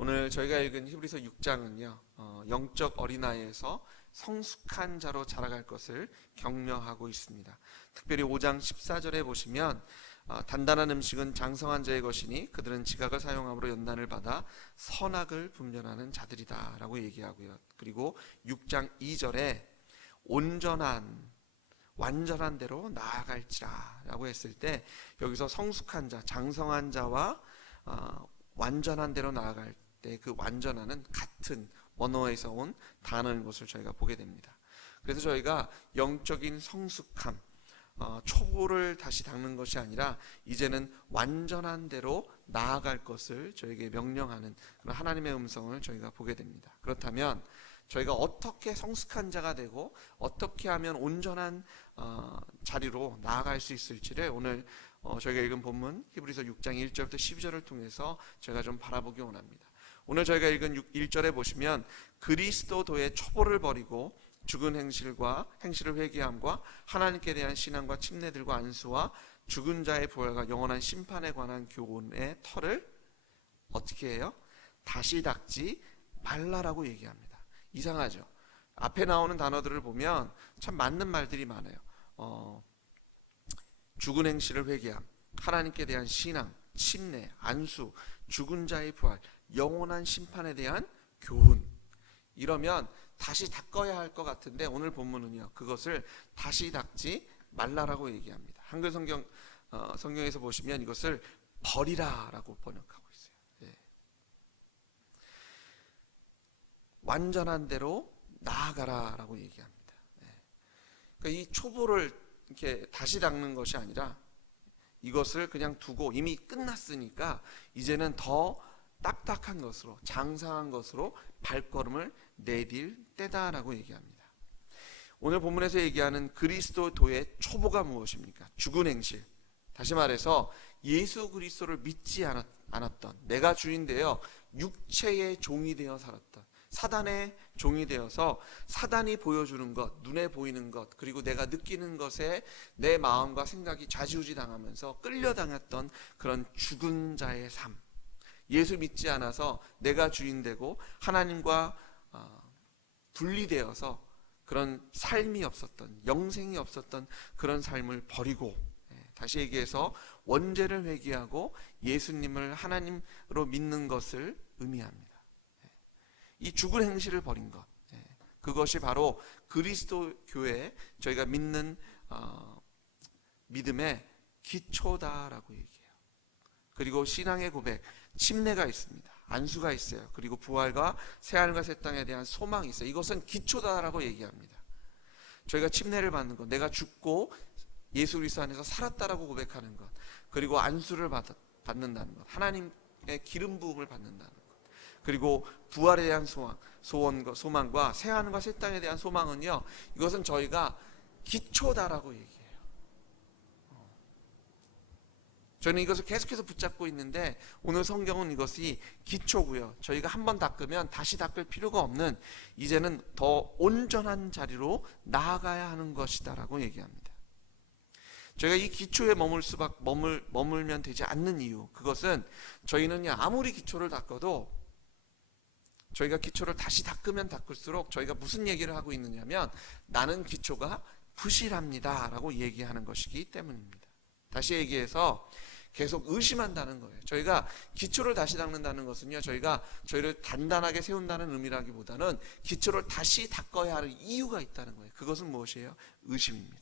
오늘 저희가 읽은 히브리서 6장은요, 영적 어린아이에서 성숙한 자로 자라갈 것을 격려하고 있습니다. 특별히 5장 14절에 보시면 단단한 음식은 장성한 자의 것이니 그들은 지각을 사용함으로 연단을 받아 선악을 분별하는 자들이다 라고 얘기하고요. 그리고 6장 2절에 완전한 대로 나아갈지라 라고 했을 때, 여기서 성숙한 자, 장성한 자와 완전한 대로 나아갈 때 그 완전한은 같은 원어에서 온 단어인 것을 저희가 보게 됩니다. 그래서 저희가 영적인 성숙함, 초보를 다시 닦는 것이 아니라 이제는 완전한 대로 나아갈 것을 저에게 명령하는 그런 하나님의 음성을 저희가 보게 됩니다. 그렇다면 저희가 어떻게 성숙한 자가 되고 어떻게 하면 온전한 자리로 나아갈 수 있을지를 오늘 저희가 읽은 본문 히브리서 6장 1절부터 12절을 통해서 저희가 좀 바라보기 원합니다. 오늘 저희가 읽은 1절에 보시면 그리스도도의 초보를 버리고 죽은 행실을 회개함과 하나님께 대한 신앙과 침례들과 안수와 죽은 자의 부활과 영원한 심판에 관한 교훈의 터를 어떻게 해요? 다시 닦지 말라라고 얘기합니다. 이상하죠? 앞에 나오는 단어들을 보면 참 맞는 말들이 많아요. 죽은 행실을 회개함, 하나님께 대한 신앙, 침례, 안수, 죽은 자의 부활, 영원한 심판에 대한 교훈. 이러면 다시 닦아야 할 것 같은데 오늘 본문은요, 그것을 다시 닦지 말라라고 얘기합니다. 한글 성경에서 보시면 이것을 버리라라고 번역하고 있어요. 예. 완전한 대로 나아가라라고 얘기합니다. 예. 그러니까 이 초보를 이렇게 다시 닦는 것이 아니라 이것을 그냥 두고 이미 끝났으니까 이제는 더 딱딱한 것으로, 장상한 것으로 발걸음을 내딜 때다라고 얘기합니다. 오늘 본문에서 얘기하는 그리스도도의 초보가 무엇입니까? 죽은 행실. 다시 말해서 예수 그리스도를 믿지 않았던, 내가 주인 되어 육체의 종이 되어 살았던, 사단의 종이 되어서 사단이 보여주는 것, 눈에 보이는 것, 그리고 내가 느끼는 것에 내 마음과 생각이 좌지우지 당하면서 끌려당했던 그런 죽은 자의 삶. 예수 믿지 않아서 내가 주인 되고 하나님과 분리되어서 그런 삶이 없었던, 영생이 없었던 그런 삶을 버리고, 다시 얘기해서 원죄를 회개하고 예수님을 하나님으로 믿는 것을 의미합니다. 이 죽은 행실을 버린 것, 그것이 바로 그리스도 교회, 저희가 믿는 믿음의 기초다라고 얘기해요. 그리고 신앙의 고백, 침례가 있습니다. 안수가 있어요. 그리고 부활과 새하늘과 새 땅에 대한 소망이 있어요. 이것은 기초다라고 얘기합니다. 저희가 침례를 받는 것, 내가 죽고 예수 그리스도 안에서 살았다라고 고백하는 것, 그리고 안수를 받는다는 것, 하나님의 기름 부음을 받는다는 것, 그리고 부활에 대한 소망과 새하늘과 새 땅에 대한 소망은요, 이것은 저희가 기초다라고 얘기해요. 저는 이것을 계속해서 붙잡고 있는데 오늘 성경은 이것이 기초고요. 저희가 한번 닦으면 다시 닦을 필요가 없는, 이제는 더 온전한 자리로 나아가야 하는 것이다라고 얘기합니다. 저희가 이 기초에 머물면 되지 않는 이유, 그것은 저희는 아무리 기초를 닦아도 저희가 기초를 다시 닦으면 닦을수록 저희가 무슨 얘기를 하고 있느냐면 나는 기초가 부실합니다 라고 얘기하는 것이기 때문입니다. 다시 얘기해서 계속 의심한다는 거예요. 저희가 기초를 다시 닦는다는 것은요, 저희가 저희를 단단하게 세운다는 의미라기보다는 기초를 다시 닦아야 하는 이유가 있다는 거예요. 그것은 무엇이에요? 의심입니다.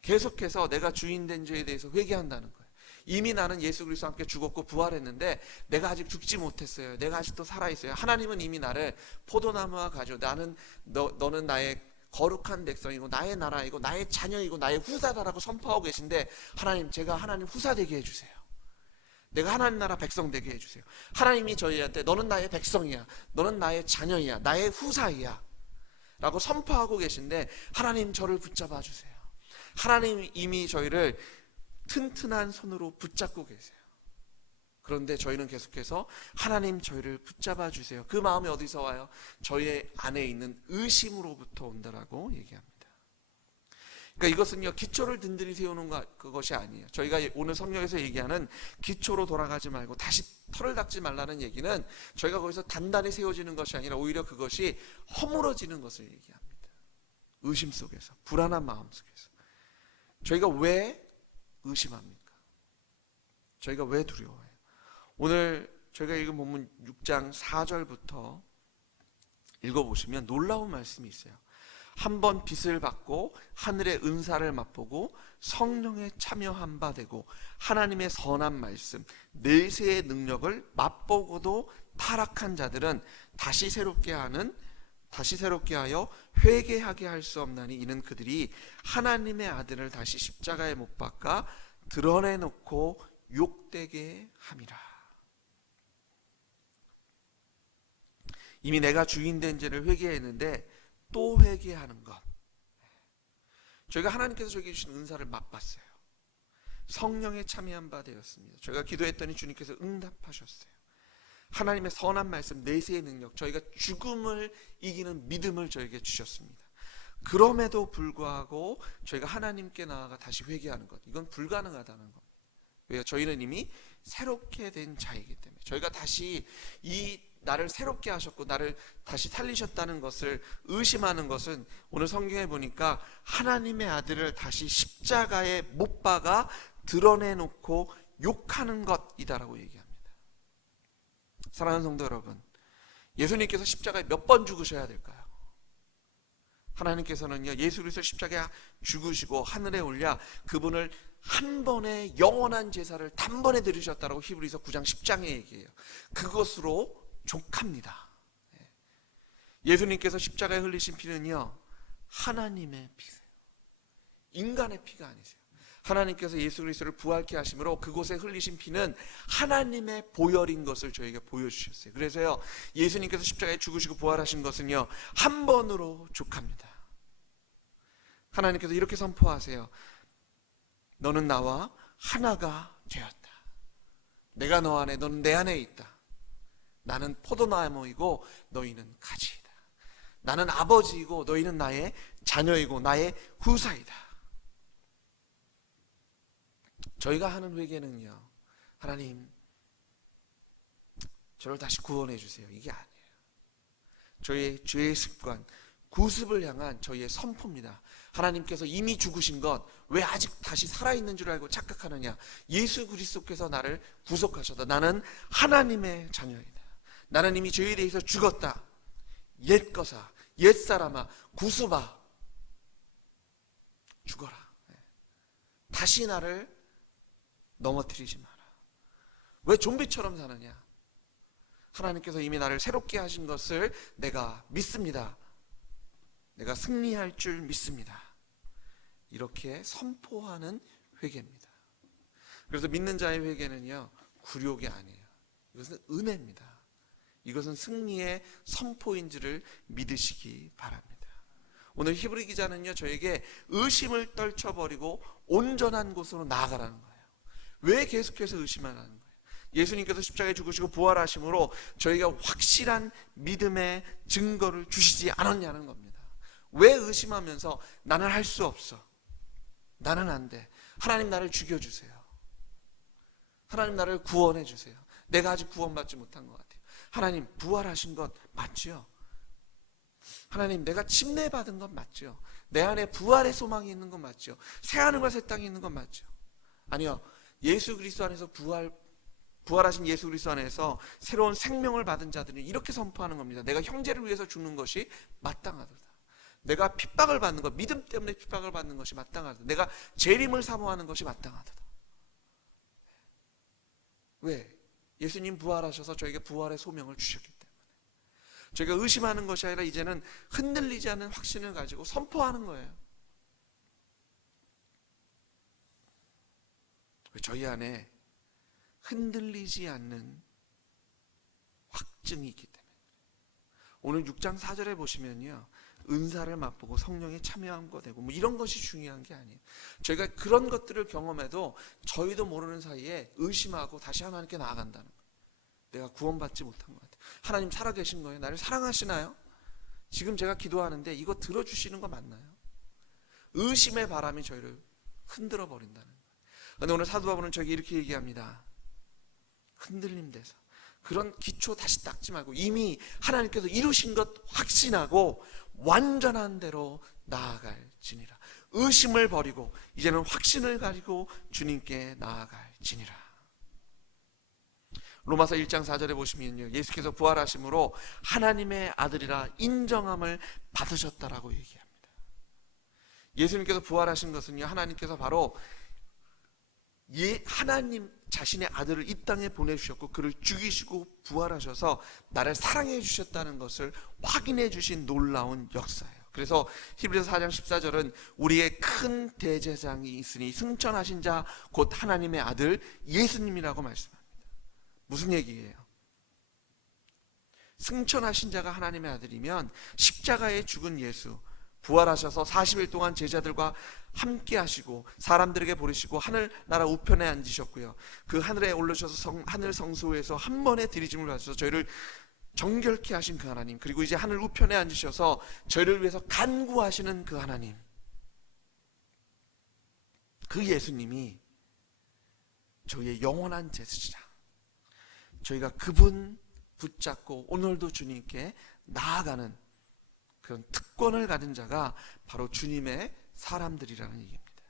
계속해서 내가 주인 된 죄에 대해서 회개한다는 거예요. 이미 나는 예수 그리스도와 함께 죽었고 부활했는데 내가 아직 죽지 못했어요. 내가 아직도 살아있어요. 하나님은 이미 나를 포도나무와 가지고 너는 나의 거룩한 백성이고 나의 나라이고 나의 자녀이고 나의 후사다라고 선포하고 계신데, 하나님, 제가 하나님 후사 되게 해주세요. 내가 하나님 나라 백성 되게 해주세요. 하나님이 저희한테 너는 나의 백성이야, 너는 나의 자녀이야, 나의 후사이야 라고 선포하고 계신데, 하나님 저를 붙잡아 주세요. 하나님 이미 저희를 튼튼한 손으로 붙잡고 계세요. 그런데 저희는 계속해서 하나님 저희를 붙잡아 주세요. 그 마음이 어디서 와요? 저희 안에 있는 의심으로부터 온다라고 얘기합니다. 그러니까 이것은요, 기초를 든든히 세우는 그것이 아니에요. 저희가 오늘 성경에서 얘기하는 기초로 돌아가지 말고 다시 털을 닦지 말라는 얘기는 저희가 거기서 단단히 세워지는 것이 아니라 오히려 그것이 허물어지는 것을 얘기합니다. 의심 속에서, 불안한 마음 속에서. 저희가 왜 의심합니까? 저희가 왜 두려워해요? 오늘 저희가 읽은 본문 6장 4절부터 읽어보시면 놀라운 말씀이 있어요. 한번 빛을 받고 하늘의 은사를 맛보고 성령에 참여한 바 되고 하나님의 선한 말씀 내세의 능력을 맛보고도 타락한 자들은 다시 새롭게 하여 회개하게 할 수 없나니 이는 그들이 하나님의 아들을 다시 십자가에 못 박아 드러내놓고 욕되게 함이라. 이미 내가 주인된 죄를 회개했는데 또 회개하는 것. 저희가 하나님께서 저에게 주신 은사를 맛봤어요. 성령에 참여한 바 되었습니다. 저희가 기도했더니 주님께서 응답하셨어요. 하나님의 선한 말씀 내세의 능력, 저희가 죽음을 이기는 믿음을 저에게 주셨습니다. 그럼에도 불구하고 저희가 하나님께 나아가 다시 회개하는 것, 이건 불가능하다는 겁니다. 왜요? 저희는 이미 새롭게 된 자이기 때문에. 저희가 다시 이 나를 새롭게 하셨고 나를 다시 살리셨다는 것을 의심하는 것은 오늘 성경에 보니까 하나님의 아들을 다시 십자가에 못 박아 드러내놓고 욕하는 것이다라고 얘기합니다. 사랑하는 성도 여러분, 예수님께서 십자가에 몇 번 죽으셔야 될까요? 하나님께서는요, 예수 그리스도 십자가에 죽으시고 하늘에 올려 그분을 한 번에 영원한 제사를 단번에 드리셨다라고 히브리서 9장 10장에 얘기해요. 그것으로 족합니다. 예수님께서 십자가에 흘리신 피는요, 하나님의 피세요. 인간의 피가 아니세요. 하나님께서 예수 그리스도를 부활케 하심으로 그곳에 흘리신 피는 하나님의 보혈인 것을 저에게 보여주셨어요. 그래서요, 예수님께서 십자가에 죽으시고 부활하신 것은요, 한 번으로 족합니다. 하나님께서 이렇게 선포하세요. 너는 나와 하나가 되었다. 내가 너 안에, 너는 내 안에 있다. 나는 포도나무이고 너희는 가지이다. 나는 아버지이고 너희는 나의 자녀이고 나의 후사이다. 저희가 하는 회개는요, 하나님 저를 다시 구원해 주세요, 이게 아니에요. 저희의 죄의 습관, 구습을 향한 저희의 선포입니다. 하나님께서 이미 죽으신 것 왜 아직 다시 살아있는 줄 알고 착각하느냐. 예수 그리스도께서 나를 구속하셨다. 나는 하나님의 자녀이다. 나는 이미 죄에 대해서 죽었다. 옛것아, 옛사람아, 구습아, 죽어라. 다시 나를 넘어뜨리지 마라. 왜 좀비처럼 사느냐? 하나님께서 이미 나를 새롭게 하신 것을 내가 믿습니다. 내가 승리할 줄 믿습니다. 이렇게 선포하는 회개입니다. 그래서 믿는 자의 회개는요, 굴욕이 아니에요. 이것은 은혜입니다. 이것은 승리의 선포인지를 믿으시기 바랍니다. 오늘 히브리 기자는요, 저에게 의심을 떨쳐버리고 온전한 곳으로 나아가라는 거예요. 왜 계속해서 의심하라는 거예요? 예수님께서 십자가에 죽으시고 부활하심으로 저희가 확실한 믿음의 증거를 주시지 않았냐는 겁니다. 왜 의심하면서 나는 할 수 없어, 나는 안 돼, 하나님 나를 죽여주세요, 하나님 나를 구원해 주세요, 내가 아직 구원받지 못한 것 같아요, 하나님 부활하신 것 맞죠? 하나님 내가 침례받은 것 맞죠? 내 안에 부활의 소망이 있는 것 맞죠? 새하늘과 새 땅이 있는 것 맞죠? 아니요, 예수 그리스도 안에서 부활하신 예수 그리스도 안에서 새로운 생명을 받은 자들이 이렇게 선포하는 겁니다. 내가 형제를 위해서 죽는 것이 마땅하다. 내가 핍박을 받는 것, 믿음 때문에 핍박을 받는 것이 마땅하다. 내가 재림을 사모하는 것이 마땅하다. 왜? 예수님 부활하셔서 저에게 부활의 소명을 주셨기 때문에. 저희가 의심하는 것이 아니라 이제는 흔들리지 않는 확신을 가지고 선포하는 거예요. 저희 안에 흔들리지 않는 확증이 있기 때문에. 오늘 6장 4절에 보시면요, 은사를 맛보고 성령에 참여한 거 되고 뭐 이런 것이 중요한 게 아니에요. 저희가 그런 것들을 경험해도 저희도 모르는 사이에 의심하고 다시 하나님께 나아간다는 거예요. 내가 구원받지 못한 것 같아요. 하나님 살아계신 거예요? 나를 사랑하시나요? 지금 제가 기도하는데 이거 들어주시는 거 맞나요? 의심의 바람이 저희를 흔들어 버린다는 거예요. 그런데 오늘 사도 바울은 저에게 이렇게 얘기합니다. 흔들림 돼서 그런 기초 다시 닦지 말고 이미 하나님께서 이루신 것 확신하고 완전한 대로 나아갈지니라. 의심을 버리고 이제는 확신을 가지고 주님께 나아갈지니라. 로마서 1장 4절에 보시면요, 예수께서 부활하심으로 하나님의 아들이라 인정함을 받으셨다라고 얘기합니다. 예수님께서 부활하신 것은요, 하나님께서 바로 하나님 자신의 아들을 이 땅에 보내주셨고 그를 죽이시고 부활하셔서 나를 사랑해 주셨다는 것을 확인해 주신 놀라운 역사예요. 그래서 히브리서 4장 14절은 우리의 큰 대제사장이 있으니 승천하신 자 곧 하나님의 아들 예수님이라고 말씀합니다. 무슨 얘기예요? 승천하신 자가 하나님의 아들이면 십자가에 죽은 예수, 부활하셔서 40일 동안 제자들과 함께 하시고 사람들에게 보내시고 하늘나라 우편에 앉으셨고요, 그 하늘에 올라오셔서 하늘 성소에서 한 번에 들이짐을 받으셔서 저희를 정결케 하신 그 하나님, 그리고 이제 하늘 우편에 앉으셔서 저희를 위해서 간구하시는 그 하나님, 그 예수님이 저희의 영원한 제사장, 저희가 그분 붙잡고 오늘도 주님께 나아가는 그런 특권을 가진 자가 바로 주님의 사람들이라는 얘기입니다.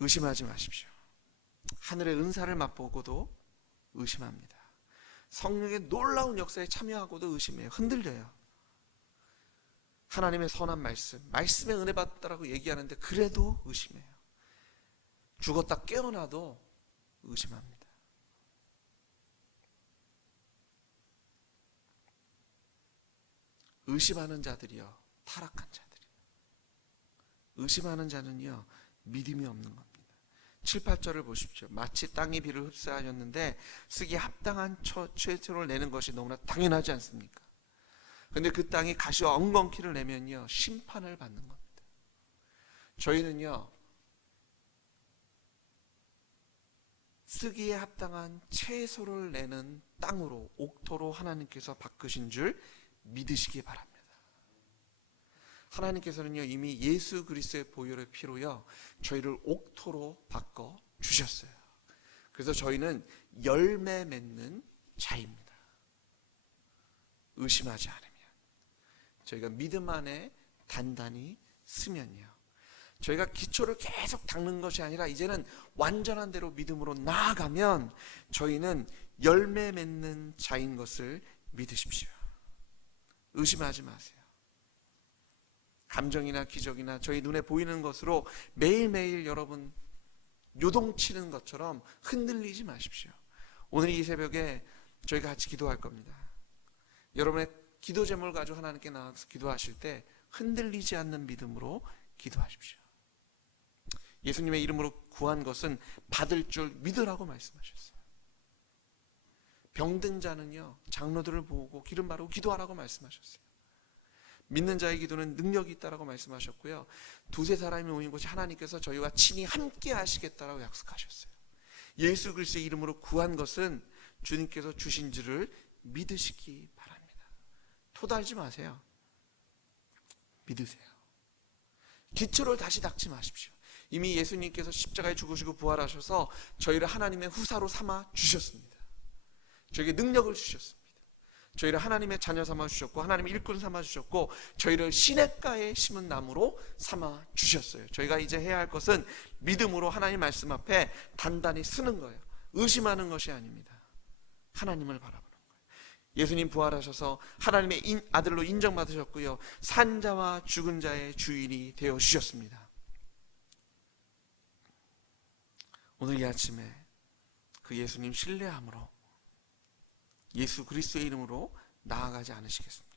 의심하지 마십시오. 하늘의 은사를 맛보고도 의심합니다. 성령의 놀라운 역사에 참여하고도 의심해요. 흔들려요. 하나님의 선한 말씀에 은혜 받았다라고 얘기하는데 그래도 의심해요. 죽었다 깨어나도 의심합니다. 의심하는 자들이요, 타락한 자들이요. 의심하는 자는요, 믿음이 없는 겁니다. 7, 8절을 보십시오. 마치 땅이 비를 흡수하였는데 쓰기에 합당한 채소를 내는 것이 너무나 당연하지 않습니까? 그런데 그 땅이 가시와 엉겅퀴를 내면요, 심판을 받는 겁니다. 저희는요, 쓰기에 합당한 채소를 내는 땅으로, 옥토로 하나님께서 바꾸신 줄 믿으시기 바랍니다. 하나님께서는요, 이미 예수 그리스도의 보혈의 피로요, 저희를 옥토로 바꿔 주셨어요. 그래서 저희는 열매 맺는 자입니다. 의심하지 않으면, 저희가 믿음 안에 단단히 쓰면요, 저희가 기초를 계속 닦는 것이 아니라 이제는 완전한 대로 믿음으로 나아가면 저희는 열매 맺는 자인 것을 믿으십시오. 의심하지 마세요. 감정이나 기적이나 저희 눈에 보이는 것으로 매일매일 여러분 요동치는 것처럼 흔들리지 마십시오. 오늘 이 새벽에 저희가 같이 기도할 겁니다. 여러분의 기도 제목을 가지고 하나님께 나가서 기도하실 때 흔들리지 않는 믿음으로 기도하십시오. 예수님의 이름으로 구한 것은 받을 줄 믿으라고 말씀하셨어요. 병든 자는요, 장로들을 보고 기름 바르고 기도하라고 말씀하셨어요. 믿는 자의 기도는 능력이 있다라고 말씀하셨고요, 두세 사람이 모인 곳이 하나님께서 저희와 친히 함께 하시겠다라고 약속하셨어요. 예수 그리스도의 이름으로 구한 것은 주님께서 주신 줄을 믿으시기 바랍니다. 토달지 마세요. 믿으세요. 기초를 다시 닦지 마십시오. 이미 예수님께서 십자가에 죽으시고 부활하셔서 저희를 하나님의 후사로 삼아 주셨습니다. 저에게 능력을 주셨습니다. 저희를 하나님의 자녀 삼아 주셨고 하나님의 일꾼 삼아 주셨고 저희를 시냇가에 심은 나무로 삼아 주셨어요. 저희가 이제 해야 할 것은 믿음으로 하나님 말씀 앞에 단단히 쓰는 거예요. 의심하는 것이 아닙니다. 하나님을 바라보는 거예요. 예수님 부활하셔서 하나님의 아들로 인정받으셨고요, 산자와 죽은 자의 주인이 되어 주셨습니다. 오늘 이 아침에 그 예수님 신뢰함으로 예수 그리스도의 이름으로 나아가지 않으시겠습니까?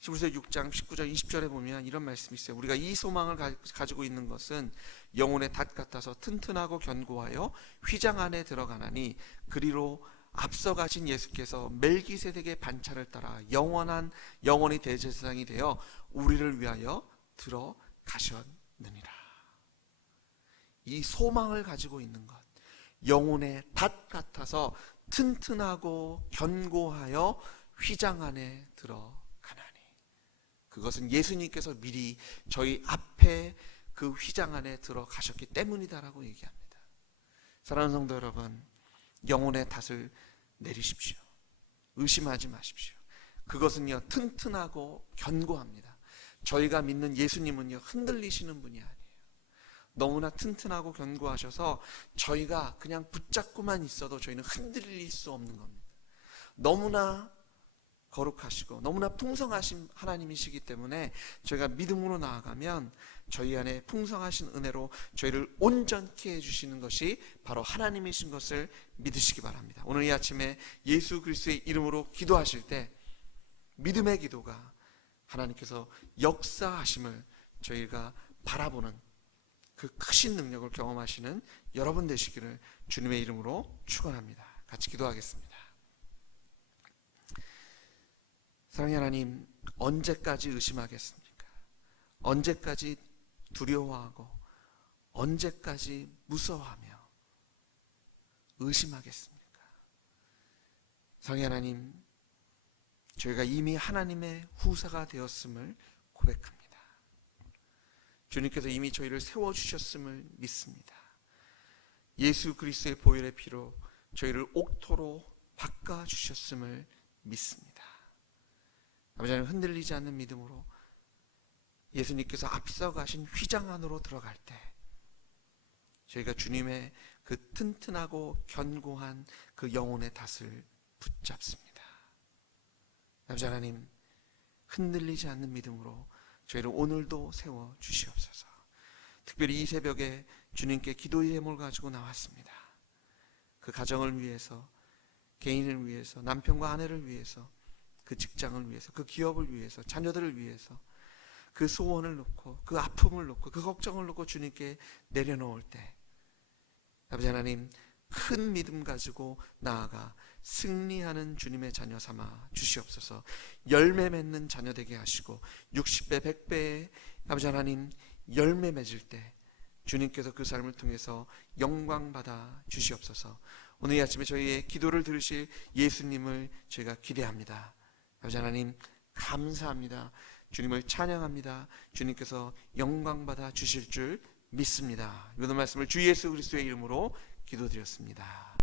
히브리서 6장 19절 20절에 보면 이런 말씀이 있어요. 우리가 이 소망을 가지고 있는 것은 영혼의 닷 같아서 튼튼하고 견고하여 휘장 안에 들어가나니 그리로 앞서가신 예수께서 멜기세덱의 반차를 따라 영원히 대제사장이 되어 우리를 위하여 들어가셨느니라. 이 소망을 가지고 있는 것, 영혼의 닷 같아서 튼튼하고 견고하여 휘장 안에 들어가나니. 그것은 예수님께서 미리 저희 앞에 그 휘장 안에 들어가셨기 때문이다라고 얘기합니다. 사랑하는 성도 여러분, 영혼의 탓을 내리십시오. 의심하지 마십시오. 그것은요, 튼튼하고 견고합니다. 저희가 믿는 예수님은요, 흔들리시는 분이 아니에요. 너무나 튼튼하고 견고하셔서 저희가 그냥 붙잡고만 있어도 저희는 흔들릴 수 없는 겁니다. 너무나 거룩하시고 너무나 풍성하신 하나님이시기 때문에 저희가 믿음으로 나아가면 저희 안에 풍성하신 은혜로 저희를 온전케 해주시는 것이 바로 하나님이신 것을 믿으시기 바랍니다. 오늘 이 아침에 예수 그리스도의 이름으로 기도하실 때 믿음의 기도가 하나님께서 역사하심을 저희가 바라보는 그 크신 능력을 경험하시는 여러분 되시기를 주님의 이름으로 축원합니다. 같이 기도하겠습니다. 사랑의 하나님, 언제까지 의심하겠습니까? 언제까지 두려워하고 언제까지 무서워하며 의심하겠습니까? 사랑의 하나님, 저희가 이미 하나님의 후사가 되었음을 고백합니다. 주님께서 이미 저희를 세워주셨음을 믿습니다. 예수 그리스도의 보혈의 피로 저희를 옥토로 바꿔주셨음을 믿습니다. 아버지 하나님, 흔들리지 않는 믿음으로 예수님께서 앞서가신 휘장 안으로 들어갈 때 저희가 주님의 그 튼튼하고 견고한 그 영혼의 탓을 붙잡습니다. 아버지 하나님, 흔들리지 않는 믿음으로 저희를 오늘도 세워주시옵소서. 특별히 이 새벽에 주님께 기도의 제목을 가지고 나왔습니다. 그 가정을 위해서, 개인을 위해서, 남편과 아내를 위해서, 그 직장을 위해서, 그 기업을 위해서, 자녀들을 위해서 그 소원을 놓고 그 아픔을 놓고 그 걱정을 놓고 주님께 내려놓을 때 아버지 하나님, 큰 믿음 가지고 나아가 승리하는 주님의 자녀 삼아 주시옵소서. 열매 맺는 자녀 되게 하시고 60배 100배의 아버지 하나님 열매 맺을 때 주님께서 그 삶을 통해서 영광 받아 주시옵소서. 오늘 이 아침에 저희의 기도를 들으실 예수님을 저희가 기대합니다. 아버지 하나님, 감사합니다. 주님을 찬양합니다. 주님께서 영광 받아 주실 줄 믿습니다. 이런 말씀을 주 예수 그리스도의 이름으로 기도드렸습니다.